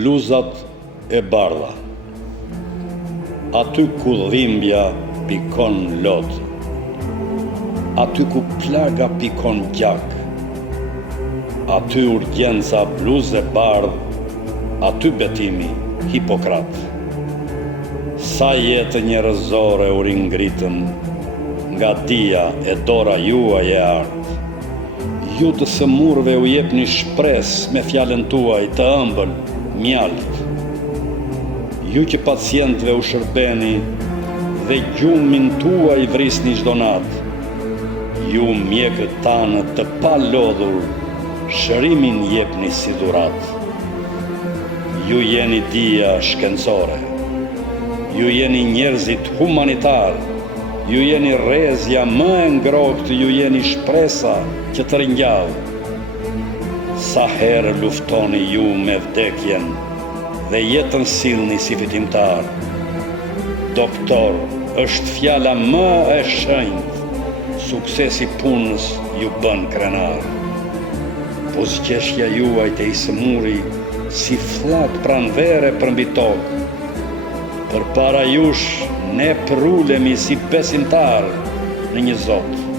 bluzat e bardha. Aty ku dhimbja pikon lot, aty ku plaga pikon gjak, aty urgjenca bluzë e bardh, aty betimi Hipokrat. Sa jetë njerëzore u ringritën, nga dia e dora juaj e art. Ju të sëmurve u jepni shpres me fjalën tuaj të ëmbël, mjalt. Ju që pacientëve u shërbeni dhe gjumin tuaj vrisni çdo natë. Ju mjekët tanë të pa lodhur, shërimin jepni si dhurat. Ju jeni dia shkencore, ju jeni njerëzit humanitar, ju jeni rrezja më e ngrohtë, ju jeni shpresa që të ringjall. Sa herë luftoni ju me vdekjen dhe jetën sillni si fitimtar. Doktor është fjala më e shenjtë, suksesi punës ju bën krenar. Po zgjeshja juaj te i sëmuri si flak pranvere përmbi tokë. Përpara jush ne prulemi si besimtar në një Zot.